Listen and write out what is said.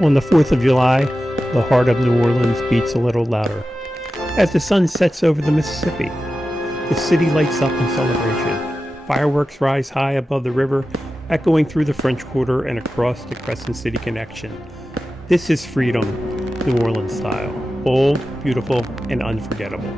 On the 4th of July, the heart of New Orleans beats a little louder. As the sun sets over the Mississippi, the city lights up in celebration. Fireworks rise high above the river, echoing through the French Quarter and across the Crescent City Connection. This is freedom, New Orleans style. Bold, beautiful, and unforgettable.